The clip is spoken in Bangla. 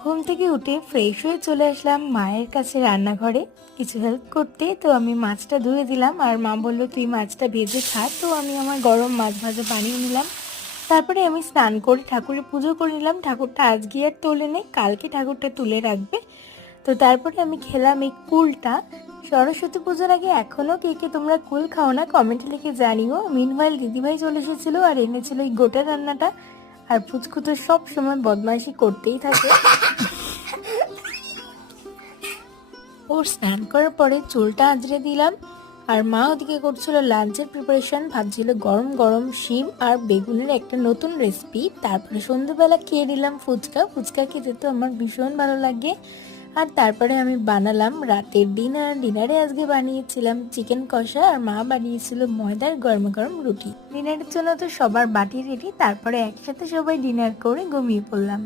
ঘুম থেকে উঠে ফ্রেশ হয়ে চলে আসলাম মায়ের কাছে রান্নাঘরে কিছু হেল্প করতে। তো আমি মাছটা ধুয়ে দিলাম আর মা বললো তুই মাছটা ভেজে খা। তো আমি আমার গরম মাছ ভাজা বানিয়ে নিলাম। তারপরে আমি স্নান করে ঠাকুরের পুজো করে নিলাম। ঠাকুরটা আজকে আর তোলে নেই, কালকে ঠাকুরটা তুলে রাখবে। তো তারপরে আমি খেলাম এই কুলটা। সরস্বতী পুজোর আগে এখনও কে কে তোমরা কুল খাও না কমেন্টে লিখে জানিও। মিনওয়াইল দিদিভাই চলে এসেছিলো আর এনেছিল এই গোটা রান্নাটা। আর পুচকু তো সব সময় বদমাইশি করতেই থাকে। ওর স্নান করার পরে চুলটা আঁচড়ে দিলাম। আর মা ওদিকে করছিল লাঞ্চের প্রিপারেশন, ভাবছিল গরম গরম শিম আর বেগুনের একটা নতুন রেসিপি। তারপরে সন্ধ্যেবেলা খেয়ে নিলাম ফুচকা। ফুচকা খেতে তো আমার ভীষণ ভালো লাগে। আর তারপরে আমি বানালাম রাতের ডিনারে আজকে বানিয়েছিলাম চিকেন কষা আর মা বানিয়েছিল ময়দার গরম গরম রুটি। ডিনারের জন্য তো সবার বাটি রেডি। তারপরে একসাথে সবাই ডিনার করে ঘুমিয়ে পড়লাম।